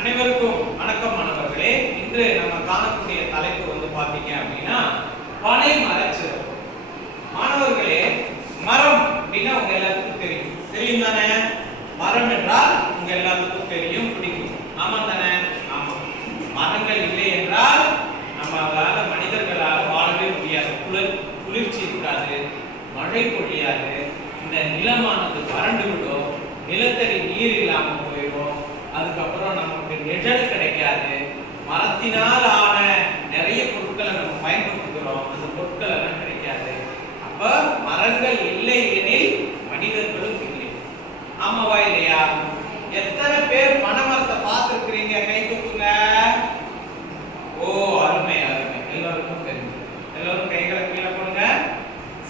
அனைவருக்கும் வணக்கம் மாணவர்களே. இன்று நம்ம காணக்கூடிய தலைப்பு பாத்தீங்க அப்படின்னா பனை மரச்சிறப்பு. மாணவர்களே, மரம் அப்படின்னா உங்க எல்லாத்துக்கும் தெரியும் தானே? மரம் என்றால் உங்க எல்லாத்துக்கும் தெரியும், பிடிக்கும். ஆமா தானே? ஆமா. மரங்கள் இல்லை என்றால் நம்மளால மனிதர்களால் வாழவே முடியாது. குளிர்ச்சி இருக்காது, மழை பொழியாது, இந்த நிலமானது வறண்டு விடும், நிலத்தடி நீர் இல்லாம போயிடும், அதுக்கப்புறம் நமக்கு நிழல் கிடைக்காது. மரத்தினால் ஆன நிறைய பொருட்களை நம்ம பயன்படுத்துகிறோம், அந்த பொருட்கள் எல்லாம் கிடைக்காது. அப்ப மரங்கள் இல்லை எனில் மனிதர்களும் இல்லை. ஆமாவா இல்லையா? எத்தனை பேர் பனை மரத்தை பார்த்திருக்கிறீங்க? கை தூக்குங்க. ஓ, அருமை அருமை, எல்லாருக்கும் தெரியும். எல்லாரும் கைகளை கீழே போடுங்க.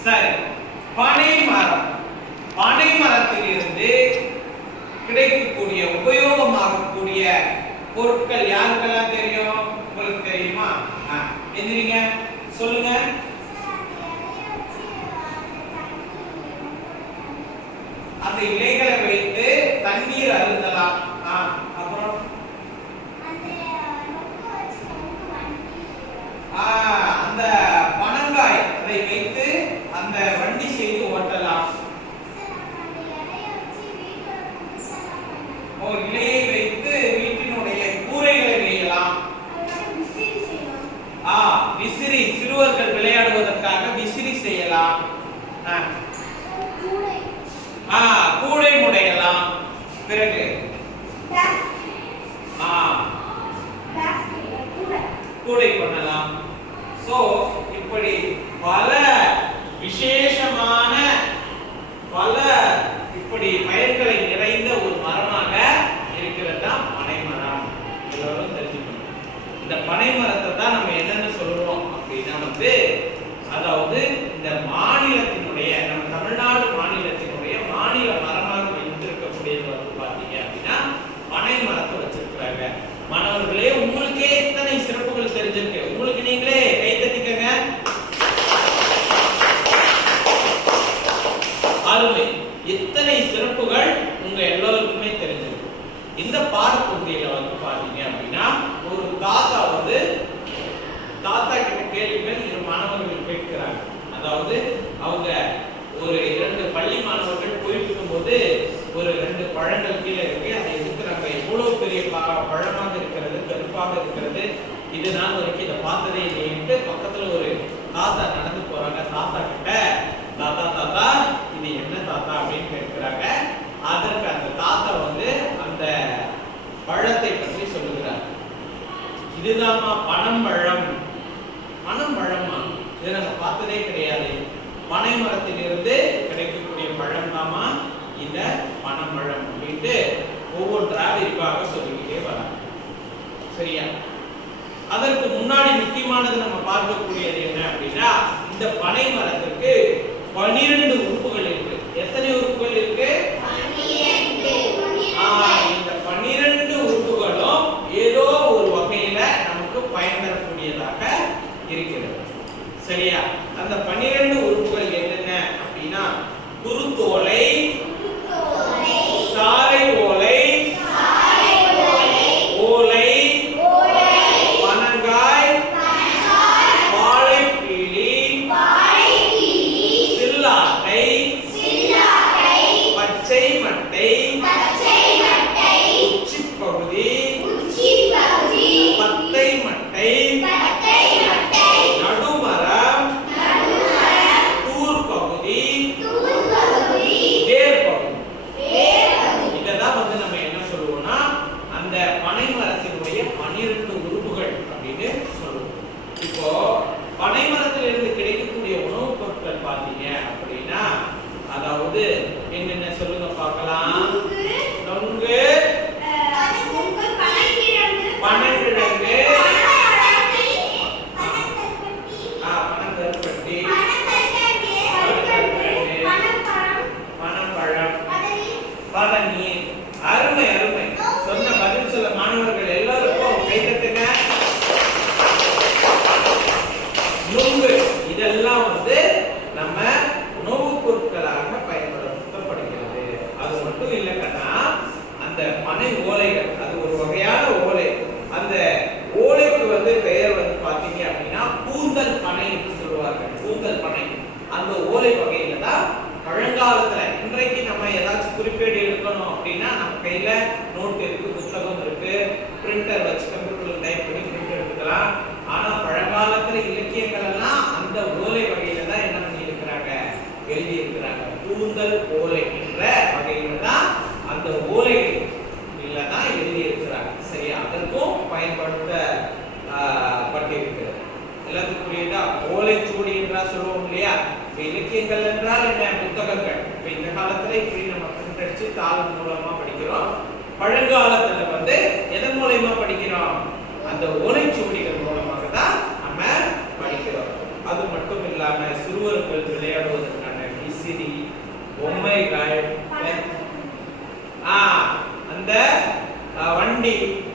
சரி, பனை மரம், பனை மரத்திலிருந்து கிடைக்கக்கூடிய உபயோகமாகக்கூடிய பொருட்கள் யாருக்கெல்லாம் தெரியும்? உங்களுக்கு தெரியுமா? எந்திரிங்க, சொல்லுங்க. அந்த இலைகளை வைத்து தண்ணீர் அருந்தலாம். அப்புறம் அந்த பனங்காய் அதை வைத்து அந்த வண்டி செய்து ஓட்டலாம். இலையை வைத்து வீட்டினுடைய கூரைகளை வேயலாம். விசிறி, சிறுவர்கள் விளையாடுவதற்காக விசிறி செய்யலாம். கூடை முடையலாம். பிறகு கூடை பண்ணலாம். சோ இப்படி பல விசேஷமான பல இப்படி பயிர்களை நிறைந்த ஒரு மரமாக இருக்கிறது தான் பனை மரம். எல்லாரும் தெரிஞ்சுக்கணும். இந்த பனை மரத்தை தான் நம்ம என்னன்னு சொல்றோம் அப்படின்னா அதாவது இந்த மாநிலத்தினுடைய, நம்ம தமிழ்நாடு மாநிலத்தினுடைய மாநில மரமாக வைத்திருக்கக்கூடியது பாத்தீங்க அப்படின்னா பனை மரத்தை வச்சிருக்கிறாங்க. மாணவர்களே, உங்களுக்கே எத்தனை சிறப்புகள் தெரிஞ்சிருக்கு? உங்களுக்கு நீங்களே கை தட்டிக்கங்க. அருமை, எத்தனை சிறப்புகள் உங்க எல்லாருக்குமே தெரிஞ்சிருக்கு. இந்த பாடப்பகுதியில பாத்தீங்க அப்படின்னா ஒரு தாத்தா தாத்தா கிட்ட கேள்விகள் இரு மாணவர்கள் கேட்கிறாங்க. அதாவது அவங்க ஒரு 2 பள்ளி மாணவர்கள் போயிருக்கும் போது ஒரு 2 பழங்கள் கீழே இருக்கு. அதை இருக்கிறாங்க, எவ்வளவு பெரிய பழமாக இருக்கிறது, கருப்பாக இருக்கிறது, இது நாள் வரைக்கும் இதை பார்த்ததே இல்லைன்ட்டு பக்கத்துல ஒரு தாத்தா நடந்து போறாங்க. தாத்தா கிட்ட, தாத்தா தாத்தா இது என்ன தாத்தா அப்படின்னு கேட்கிறாங்க. அதற்கு அந்த தாத்தா அந்த பழத்தை பற்றி சொல்லுகிறார். இதுதான்மா பனம்பழம். பனம்பழமா? இதை நம்ம பார்த்ததே கிடையாது. பனை மரத்திலிருந்து கிடைக்கக்கூடிய பழம் தாமா இந்த பனம்பழம் அப்படின்ட்டு ஒவ்வொன்றா விரிவாக சொல்லிக்கிட்டே வராங்க. சரியா? அதற்கு முன்னாடி முக்கியமானது நம்ம பார்க்கக்கூடியது என்ன அப்படின்னா, இந்த பனை மரத்திற்கு 12 உறுப்புகள் இருக்கு. எத்தனை உறுப்புகள் இருக்கு? 12. இந்த 12 உறுப்புகளும் ஏதோ ஒரு வகையில நமக்கு பயன் தரக்கூடியதாக இருக்கிறது. சரியா? அந்த 12 உறுப்புகள் என்னென்ன அப்படின்னா குருத்தோலை, சாறை ஓலை, ஓலை, பனங்காய், வாழைப்பீலி, சில்லாட்டை, பச்சை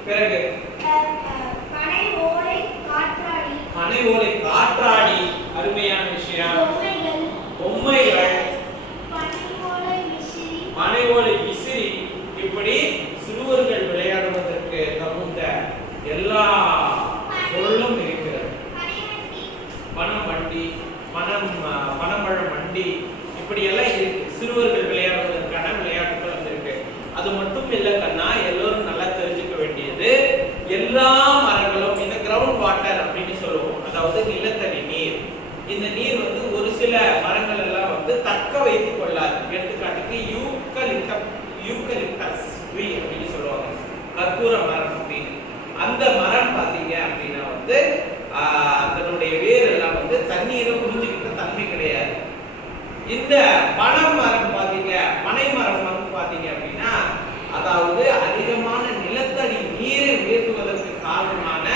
பிறகு பனை ஓலை காற்றாடி. பனை ஓலை காற்றாடி, அருமையான விஷயம். பொம்மைகள், பனை ஓலை விசிறி, இப்படி சிறுவர்கள் விளையாடுவதற்கு தகுந்த எல்லா பொருளும் இருக்கிறது. பனம் வண்டி, பனம்பழம் வண்டி, இப்படி எல்லாம் இருக்கு. சிறுவர்கள் விளையாடுவதற்கான விளையாட்டுகள் வந்திருக்கு. அது மட்டும் இல்ல கண்ணா, எல்லோரும் நல்லா தெரிஞ்சுக்க வேண்டியது, எல்லா மரங்களும் இந்த கிரவுண்ட் வாட்டர் அப்படின்னு சொல்லுவோம், அதாவது நிலத்தடி நீர். இந்த நீர் வந்து ஒரு சில மரங்கள் எல்லாம் வந்து தக்க வைத்துக் கொள்ளாது. எடுத்துக்காட்டுக்கு யூக்கலிப்டஸ் ட்ரீ அப்படின்னு சொல்லுவாங்க, கற்பூர மரம் அப்படின்னு. அந்த மரம் பாத்தீங்க அப்படின்னா வந்து அதனுடைய வேர் எல்லாம் வந்து தண்ணீரை புரிஞ்சுக்கிட்ட தன்மை கிடையாது. இந்த பனை மரம் பாத்தீங்க, பனை மரம் வந்து பாத்தீங்க அப்படின்னா அதாவது அதிகமான நிலத்தடி நீரை உயர்த்துவதற்கு காரணமான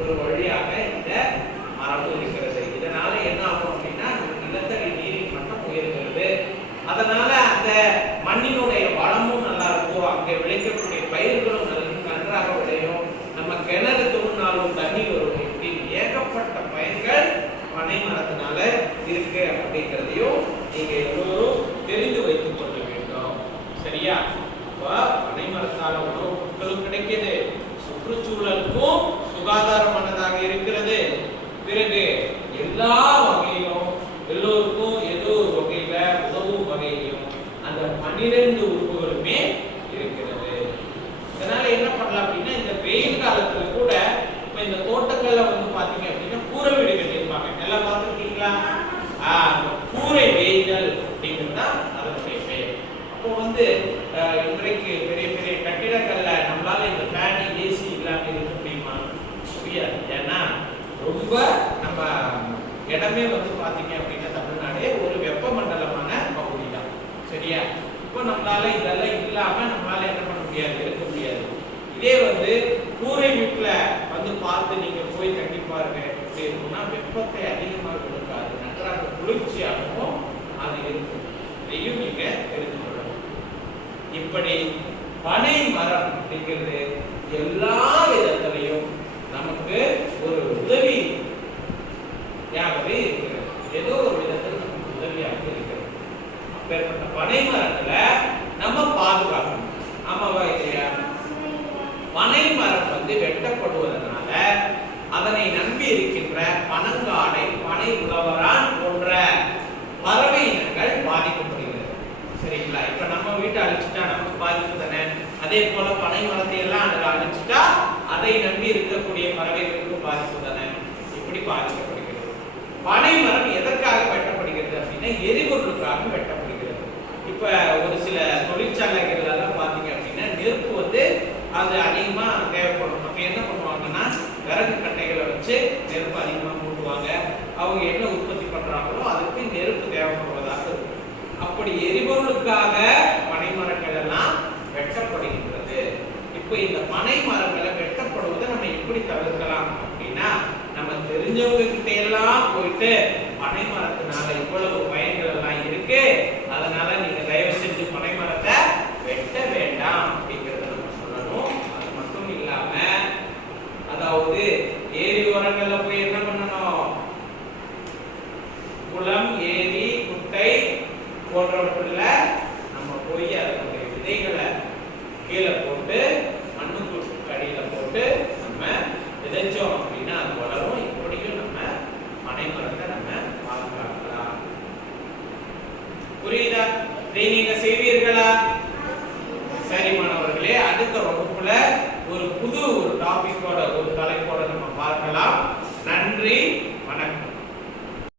ஒரு வழியாக இந்த மரம் இருக்கிறது. இதனால என்ன ஆகும் அப்படின்னா நிலத்தடி நீரின் மட்டம் உயர்கிறது. அதனால அந்த மண்ணினுடைய வளமும் நல்லா இருக்கும், அங்கே விளைக்கக்கூடிய பயிர்களும் நன்றாக விளையும், நம்ம கிணறு தோண்டினாலும் தண்ணி வரும். இப்படி ஏகப்பட்ட பயன்கள் பனை மரத்தினால இருக்கு அப்படிங்கிறதையும் நீங்க எல்லோரும் தெரிந்து வைத்துக் கொள்ள வேண்டும். சரியா? பனை மரத்தால உணவு பொருட்களும் கிடைக்கிறது, சுற்றுச்சூழலுக்கும் சுகாதாரமானதாக இருக்கிறது. பிறகு எல்லா வகையிலும் எல்லோருக்கும் ஏதோ ஒரு வகையில உதவும் வகையிலும் அந்த 12 உறுப்புகளுமே இருக்கிறது. அதனால என்ன பண்ணலாம் அப்படின்னா இந்த வெயில் காலத்துல கூட இப்ப இந்த தோட்டங்கள்ல வந்து பாத்தீங்க அப்படின்னா கூரை வீடு கட்டியிருப்பாங்க. எல்லாம் பார்த்துருக்கீங்களா? கூரை வேய்தல் அப்படிங்கிறது தான் அதனுடைய பெயர். அப்போ வந்து இன்றைக்கு பெரிய பெரிய கட்டிடங்கள்ல நம்மளால இந்த ஃபேன் ஏசி இல்லாம இருக்க முடியுமா? முடியாது. ஏன்னா ரொம்ப நம்ம இடமே வந்து பாத்தீங்க அப்படின்னா தமிழ்நாடே ஒரு வெப்பமண்டலமான பகுதி தான். சரியா? இப்போ நம்மளால இதெல்லாம் இல்லாம நம்மளால என்ன பண்ண முடியாது, இருக்க முடியாது. இதே வந்து கூரை வீட்டுல வந்து பார்த்து நீங்க போய் தங்கி பாருங்க, எப்படி இருக்கும்னா வெப்பத்தை அதிகமாக கொடுக்காது, நன்றாக குளிர்ச்சியாகவும் அது இருக்கும். இதையும் நீங்க தெரிந்து கொள்ளணும். இப்படி பனை மரம் அப்படிங்கிறது எல்லா விதத்திலையும் நமக்கு ஒரு உதவியாகவே இருக்கிறது. ஏதோ ஒரு விதத்தில் நமக்கு உதவியாக இருக்கிறது. அப்பேற்பட்ட பனை மரத்துல நம்ம பாதுகாக்கணும். ஆமாவா இல்லையா? பனை மரம் வந்து வெட்டப்படுவதனால அதனை நம்பி இருக்கின்ற பனங்காடை, பனை உழவரான் போன்ற பறவை இனங்கள் பாதிக்கப்படுகிறது. சரிங்களா? இப்ப நம்ம வீட்டை அழிச்சுட்டா நமக்கு பாதிப்பு தானே. அதே போல பனை மரத்தை எல்லாம் அழிச்சுட்டா அதை நம்பி இருக்கக்கூடிய பறவைகளுக்கு பாதிப்பு தானே. இப்படி பாதிக்கப்படுகிறது. பனை மரம் எதற்காக வெட்டப்படுகிறது அப்படின்னா எரிபொருளுக்காக வெட்டப்படுகிறது. இப்ப ஒரு சில தொழிற்சாலைகள் எல்லாம் பாத்தீங்க அப்படின்னா நெருப்பு வந்து அது அதிகமா தேவைப்படும். அப்ப என்ன பண்ணுவாங்கன்னா விறகு கட்டைகளை வச்சு நெருப்பு அதிகமா மூட்டுவாங்க. அவங்க என்ன உற்பத்தி பண்றாங்களோ அதுக்கு நெருப்பு தேவைப்படுவதாக இருக்கும். அப்படி எரிபொருளுக்காக பனை மரங்கள் எல்லாம் வெட்டப்படுகின்றது. இப்ப இந்த பனை மரங்களை வெட்டப்படுவதை நம்ம எப்படி தவிர்க்கலாம் அப்படின்னா நம்ம தெரிஞ்சவங்க கிட்ட எல்லாம் போயிட்டு பனை மரத்தினால இவ்வளவு பயன்கள் எல்லாம் இருக்கு, அதனால நீங்க தயவு செஞ்சு பனை மரத்தை வெட்ட வேண்டாம் அப்படிங்கறத நம்ம சொல்லணும். அது மட்டும் இல்லாம அதாவது ஏரி ஓரங்கள்ல போய் என்ன பண்ணணும், குளம், ஏரி, குட்டை போன்றவற்றில் நம்ம போய் அதனுடைய விதைகளை கீழே போட்டு மண்ணுக்கு அடியில போட்டு நம்ம விதைச்சோம் அப்படின்னா அது வளரும். இப்படியும் நம்ம பனை மரத்தை நம்ம பாதுகாக்கலாம். புரியுதா? இதை நீங்க செய்வீர்களா? சரி மாணவர்களே, அடுத்த வகுப்புல ஒரு புது டாபிக்கோட